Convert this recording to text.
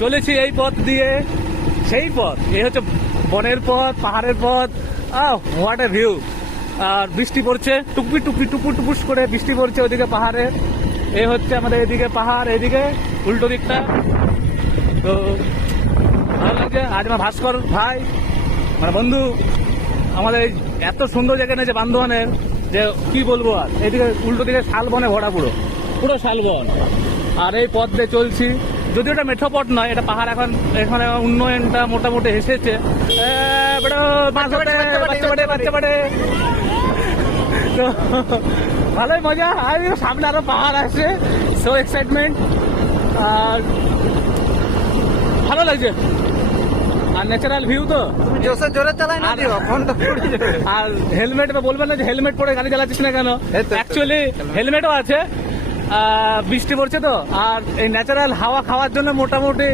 চলেছি এই পথ দিয়ে, সেই পথ, এই হচ্ছে বনের পথ, পাহাড়ের পথ। What a view! আর বৃষ্টি পড়ছে, টুপি টুপি টুপুর টুপুস করে বৃষ্টি পড়ছে ওদিকে পাহাড়ে। এই হচ্ছে আমাদের এদিকে পাহাড়, এদিকে উল্টো দিকটা। তো ভালো লাগছে। আজ আমার ভাস্কর ভাই মানে বন্ধু আমাদের এই এত সুন্দর জায়গা নিয়েছে বান্ধবানের, যে কি বলবো। আর এদিকে উল্টো দিকে শালবনে ভরা, পুরো পুরো শালবন। আর এই পথ দিয়ে চলছি, যদিও এটা মেঠো পথ নয়, এটা পাহাড়। এখন এখানে উন্নয়নটা মোটামুটি এসেছে। তো ভালোই মজা। আর সামনে আরো পাহাড় আসছে, সো এক্সাইটমেন্ট। আর ভালো লাগছে, আর ন্যাচারাল ভিউ। তো জোরে চালাই না দিও, ফোনটা পড়ে যাবে। আর হেলমেট বলবেন না যে হেলমেট পরে গাড়ি চালাচ্ছিস না কেন, অ্যাকচুয়ালি হেলমেটও আছে। বৃষ্টি পড়ছে তো, আর এই ন্যাচারাল হাওয়া খাওয়ার জন্য মোটামুটি